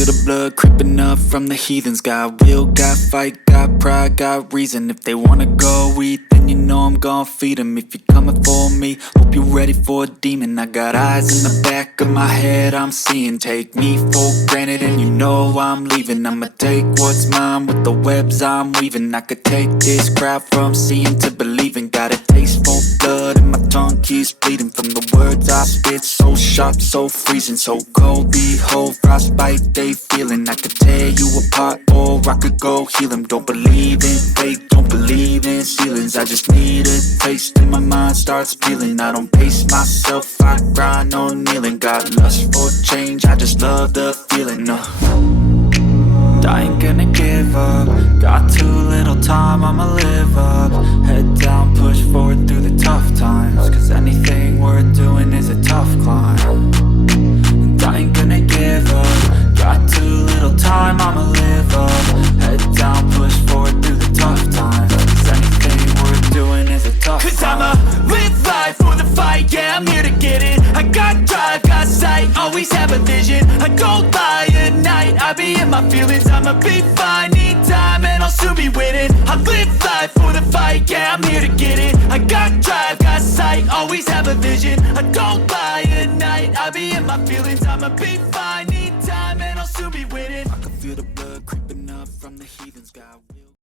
feel the blood creeping up from the heathens. Got will, got fight, got pride, got reason. If they wanna go eat, then you know I'm gon' feed them. If you're coming for me, hope you're ready for a demon. I got eyes in the back of my head, I'm seeing. Take me for granted and you know I'm leaving. I'ma take what's mine with the webs I'm weaving. I could take this crowd from seeing to believing. Got a taste for blood and my tongue keeps bleeding from the words I spit. So sharp, so freezing, so cold. Behold, frostbite they feeling. I could tear you apart or I could go heal them. Don't believe in fate, don't believe in ceilings. I just need a taste and my mind starts peeling. I don't pace myself, I grind on kneeling. Got lust for change, I just love the feeling. I ain't gonna give up. Got too little time, I'ma live up. Head down, push forward through the tough times. Cause anything worth doing is a tough climb. And I ain't gonna give up. Got too little time, I'ma live up. Head down, push forward through the tough times. Cause anything worth doing is a tough climb. Cause I'ma live life for the fight, yeah, I'm here to get it. I got drive, got sight, always have a vision. I don't lie at night, I be in my feelings. I'ma be fine, need time and I'll soon be winning. I live life for the fight, yeah, I'm here to get it. I got drive, got sight, always have a vision. I don't lie at night, I be in my feelings. I'ma be fine.